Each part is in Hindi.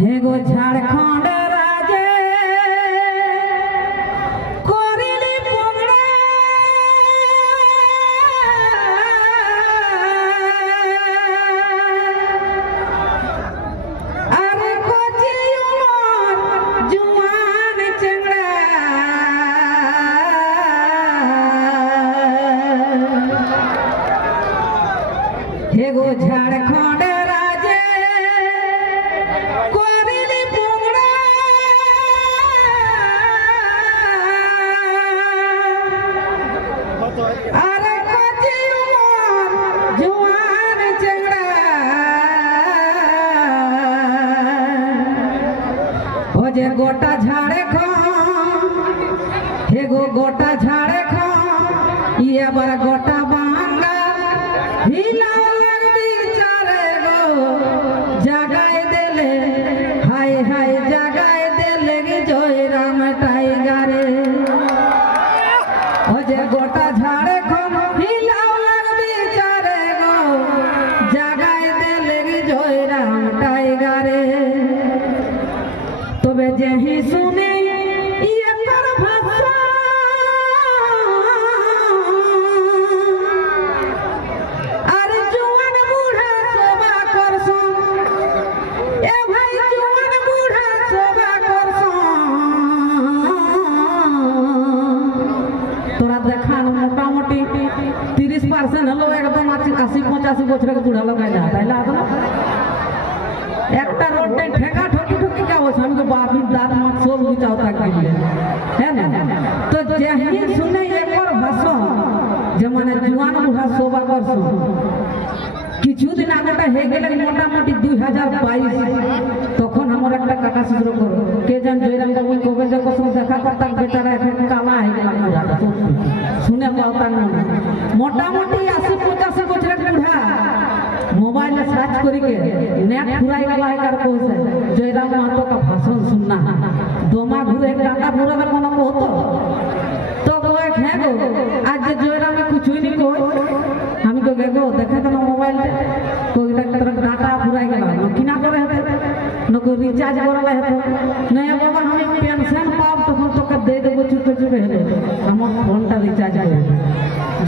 हे गो झारखंड राजे कोरिली पोंगड़ा अरे कोची उमर जुआन चंगड़ा हे गो झारखंड अरे कोची उमर जुआन चंगड़ा हो जे गोटा झाड़े खो हे गो गोटा झाड़े खो ये बड़ा गोटा बांगा हिला लग बिचारे गो जगाए देले हाय हाय जगाए देले गे जोई राम टाइगर हो जे गोटा झाड़े खो हिला लग बिचारे गो जगाए देले गे जोई राम टाइगर तबे जेही सुने ये कर भाषा अरे जुआन बूढ़ा सोबा करसो ए भाई जुआन बूढ़ा सोबा करसो तोरा देखा मोटामोटी 30% हलो एकदम 80-85 বছর বুড়া লগাই না তাইলা তো একটা রোড নাই ঠেকা ঠকি ঠকি क्या हो हम तो बाबी दाद मत सब बिचावता के लिए है ना तो जेही सुने एक और भाषा जे माने जुआन बुढ़ा सोबा करसो কিছু দিন আগেটা হে গেলে মোটামুটি 2022 তখন আমার একটা কাকা শিশুর করো কে জান জয়রাম বাবু কবে যে কসম দেখা করতাম বেচারা এখন কালা হয়ে গেল বুড়াটা শুনে পাওতা না মোটামুটি 80-85 বছরের বুড়া मोबाइल सर्च करके नेट फुराई गला है कर कोसे जयराम महतो का भाषण सुनना दोमा घुरे डाटा पूरा में कोनो होतो तो कोई है गो आज जयराम में कुछ ही नहीं को हम को गेगो देखा तो मोबाइल कोई तरह डाटा फुराई गला न किना करे है न को रिचार्ज करला है नया बाबा हम पेंशन पाब तो हम तो का दे देबो छुटे छुटे है हम फोनटा रिचार्ज करे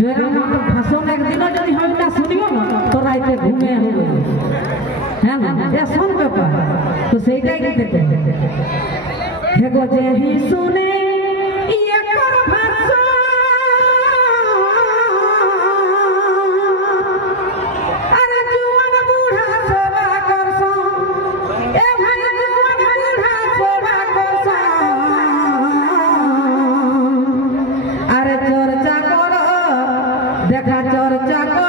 जयराम महतो भाषण एक दिन जदी हम ना सुनियो ना तो राइते घूमे हो है ना ये सुन ব্যাপার तो সেইটাই দেখতে हे गो जेही सुने ये कर भाषा अरे जुआन बूढ़ा सोबा करसो ए भाई जुआन बूढ़ा सोबा करसो अरे चर्चा करो देखा चर्चा करो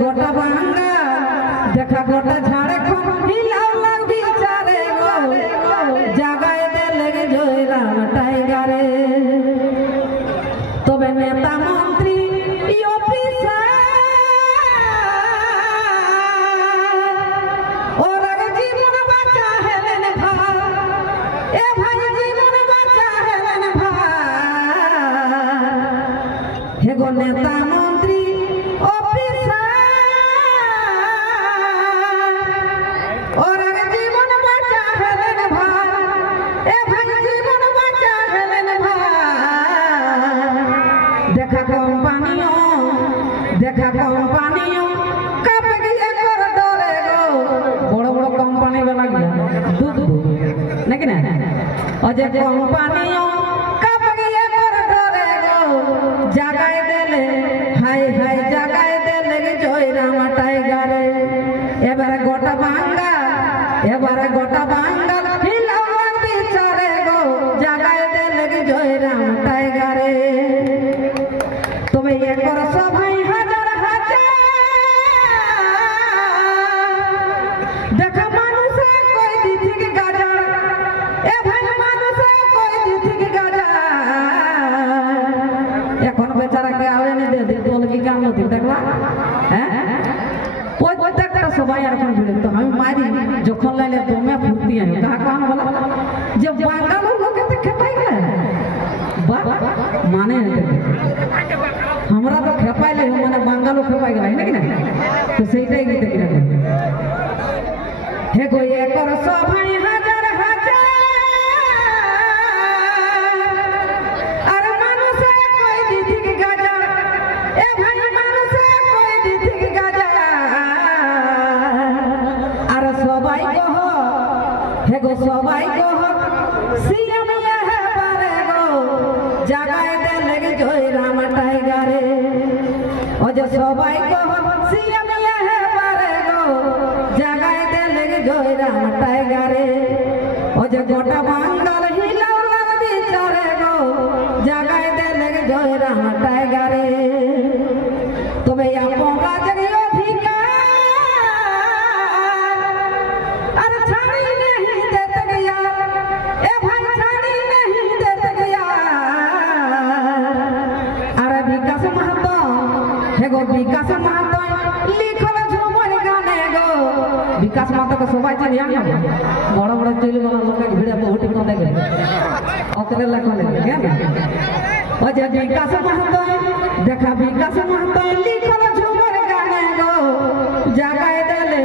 गोटा बांगा देखा गोटा झाड़े खो हिला लग बिचारे गो जगाए देले गे जोई राम टाइगर तबे नेता मंत्री ऑफिसर और जीवन बचा हेलन भाई ए भाई जीवन बचा हेलन भाई हे गो नेता मंत्री और जीवन बचा हेलन भाई ए भाई जीवन बचा हेलन भाई देखा कंपनियों कब गए कर डरे गो बड़ो बड़ो कंपनी वाला गया दूध नहीं ना अजय कंपनियों कब गए कर डरे गो जगाए देले हाय हाय जगाए देले जोई राम टाइगर एबारे गोटा बांगा एबारे गोटा बांगा हिला बिचारे गो जगाए देले जोई राम टाइगर तबे ये कर सभाई हजार हजार देखा मानुष कोई दीथि के गाजा ए भाई मानुष कोई दीथि के गाजा এখন বেচারা কে আওয়ে নি দে তোল কি কাম নতি দেখলা হ্যাঁ প্রত্যেকটা সবাই এরকম ভিড় তো আমি মারি যখন লাইলে দমে ফুর্তি আই কাহা কাহা বলা যে বাঙালো লোকে দেখে পাই গেলে माने हमरा तो खेपाइले माने बांगालो खेपाइ गेलै ना कि ना तो सेइटाই गीत किना हे गो एकर सभाई हजार हजार আর মানুষে কই দিথিক গাজা এ ভাই মানুষে কই দিথিক গাজা আর সবাই কহ হে গো সবাই কহ সিএম হে পারে গো জাগায় দে লেগে জয় রাম টাইগারে ও যে সবাই কহ সিএম হে পারে গো জাগায় দে লেগে জয় রাম টাইগারে ও যে গোটা বাঙ্গাল হিলাওলা বিচারে গো জাগায় দে লেগে জয় রাম টাইগারে তবে আপন রাজের অধিকার আর ছাড়ি नहीं देते गया ए भाई ছাড়ি नहीं देते गया আর বিকাশ মাহাতো হে গো বিকাশ মাহাতো লিখল ঝুমর গানে গো বিকাশ মাহাতো সবাই জানি না বড় বড় চুল বড় লোকে ভিড়ে বহুত কোন দেখে ওকরে লেখলে কেন ও যে বিকাশ মাহাতো দেখা বিকাশ মাহাতো লিখল ঝুমর গানে গো জাগায় দেলে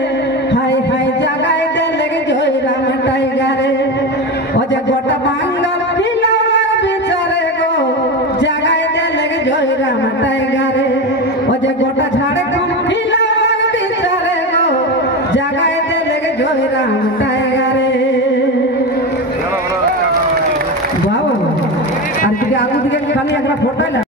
হাই হাই জাগায় দেলে জয় রাম টাইগারে ও যে গোটা বাঙ্গাল হিলাওলা বিচারে গো জাগায় দেলে জয় রাম টাইগারে ও যে গোটা ঝাড়খণ্ড হিলাওলা বিচারে গো জাগায় দেলে জয় রাম টাইগারে বাবা আর দিকে আলু দিকে খালি একটা ফটো